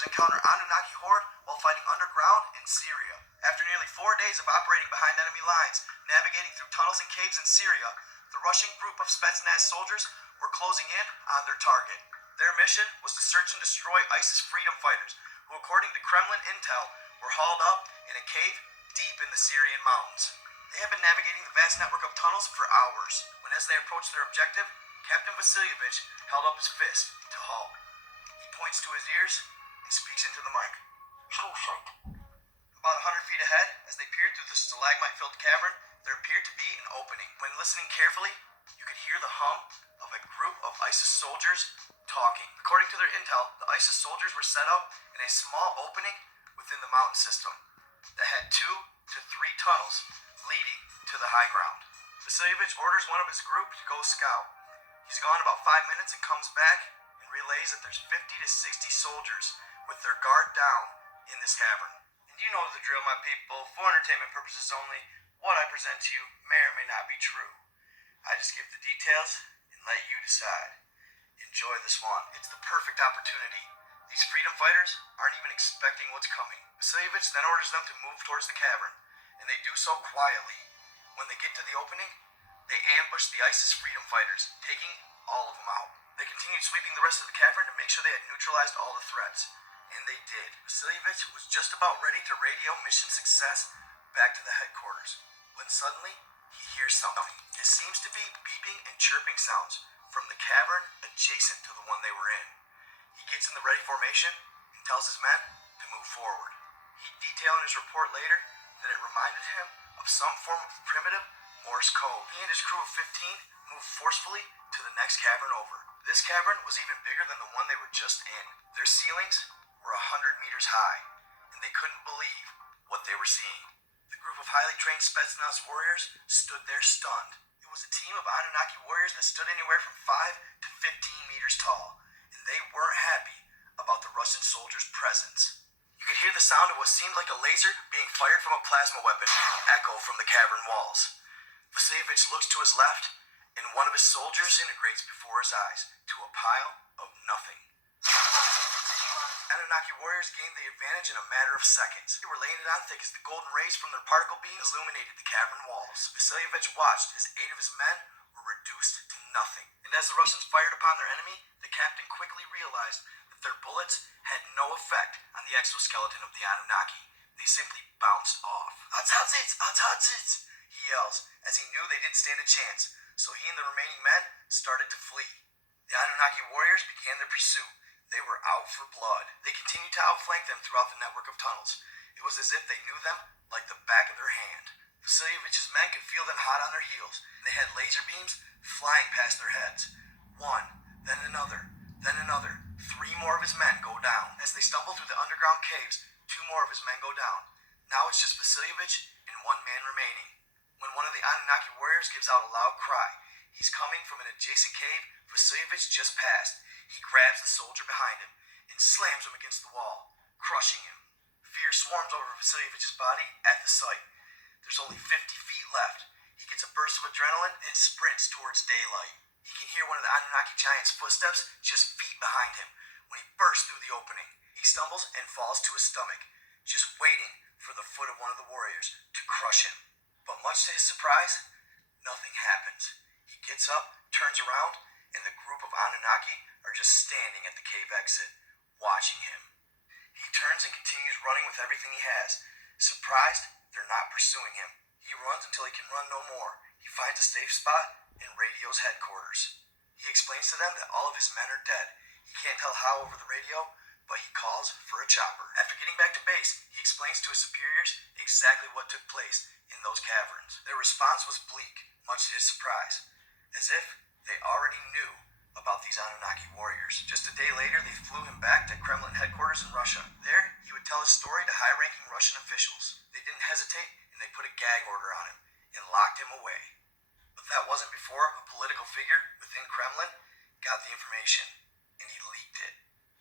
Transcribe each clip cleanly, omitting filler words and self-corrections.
encounter Anunnaki horde while fighting underground in Syria. After nearly 4 days of operating behind enemy lines, navigating through tunnels and caves in Syria, the Russian group of Spetsnaz soldiers were closing in on their target. Their mission was to search and destroy ISIS freedom fighters, who according to Kremlin intel, were hauled up in a cave deep in the Syrian mountains. They had been navigating the vast network of tunnels for hours, when as they approached their objective, Captain Vasilyevich held up his fist to halt. He points to his ears and speaks into the mic. About 100 feet ahead, as they peered through the stalagmite-filled cavern, there appeared to be an opening. When listening carefully, you could hear the hum of a group of ISIS soldiers talking. According to their intel, the ISIS soldiers were set up in a small opening within the mountain system that had 2 to 3 tunnels leading to the high ground. Vasilyevich orders one of his group to go scout. He's gone about 5 minutes and comes back and relays that there's 50 to 60 soldiers with their guard down in this cavern. And you know the drill, my people. For entertainment purposes only, what I present to you may or may not be true. I just give the details and let you decide. Enjoy this one. It's the perfect opportunity. These freedom fighters aren't even expecting what's coming. Vasilyevich then orders them to move towards the cavern, and they do so quietly. When they get to the opening, they ambush the ISIS freedom fighters, taking all of them out. They continued sweeping the rest of the cavern to make sure they had neutralized all the threats. And they did. Vasilyevich was just about ready to radio mission success back to the headquarters, when suddenly he hears something. It seems to be beeping and chirping sounds from the cavern adjacent to the one they were in. He gets in the ready formation and tells his men to move forward. He detailed in his report later that it reminded him of some form of primitive Morse code. He and his crew of 15 moved forcefully to the next cavern over. This cavern was even bigger than the one they were just in. Their ceilings were 100 meters high, and they couldn't believe what they were seeing. The group of highly trained Spetsnaz warriors stood there stunned. It was a team of Anunnaki warriors that stood anywhere from 5 to 15 meters tall, and they weren't happy about the Russian soldiers' presence. You could hear the sound of what seemed like a laser being fired from a plasma weapon echo from the cavern walls. Vasilyevich looks to his left, and one of his soldiers disintegrates before his eyes to a pile of nothing. Anunnaki warriors gained the advantage in a matter of seconds. They were laying it on thick as the golden rays from their particle beams illuminated the cavern walls. Vasilyevich watched as 8 of his men were reduced to nothing. And as the Russians fired upon their enemy, the captain quickly realized that their bullets had no effect on the exoskeleton of the Anunnaki. They simply bounced off. Atazits, he yells, as he knew they didn't stand a chance. So he and the remaining men started to flee. The Anunnaki warriors began their pursuit. They were out for blood. They continued to outflank them throughout the network of tunnels. It was as if they knew them like the back of their hand. Vasilyevich's men could feel them hot on their heels, and they had laser beams flying past their heads. One, then another, then another. 3 more of his men go down. As they stumble through the underground caves, 2 more of his men go down. Now it's just Vasilyevich and 1 man remaining. When one of the Anunnaki warriors gives out a loud cry, he's coming from an adjacent cave Vasilyevich just passed. He grabs the soldier behind him and slams him against the wall, crushing him. Fear swarms over Vasilyevich's body at the sight. There's only 50 feet left. He gets a burst of adrenaline and sprints towards daylight. He can hear one of the Anunnaki giant's footsteps just feet behind him when he bursts through the opening. He stumbles and falls to his stomach, just waiting for the foot of one of the warriors to crush him. But much to his surprise, nothing happens. He gets up, turns around, and the group of Anunnaki are just standing at the cave exit, watching him. He turns and continues running with everything he has. Surprised, they're not pursuing him. He runs until he can run no more. He finds a safe spot and radios headquarters. He explains to them that all of his men are dead. He can't tell how over the radio, but he calls for a chopper. After getting back to base, he explains to his superiors exactly what took place in those caverns. Their response was bleak, much to his surprise, as if they already knew about these Anunnaki warriors. Just a day later, they flew him back to Kremlin headquarters in Russia. There, he would tell his story to high-ranking Russian officials. They didn't hesitate, and they put a gag order on him and locked him away. But that wasn't before a political figure within Kremlin got the information, and he leaked it.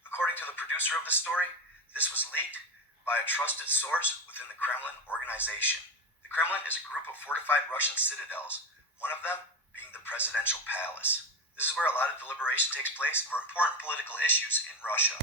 According to the producer of the story, this was leaked by a trusted source within the Kremlin organization. The Kremlin is a group of fortified Russian citadels, one of them being the presidential palace. This is where a lot of deliberation takes place for important political issues in Russia.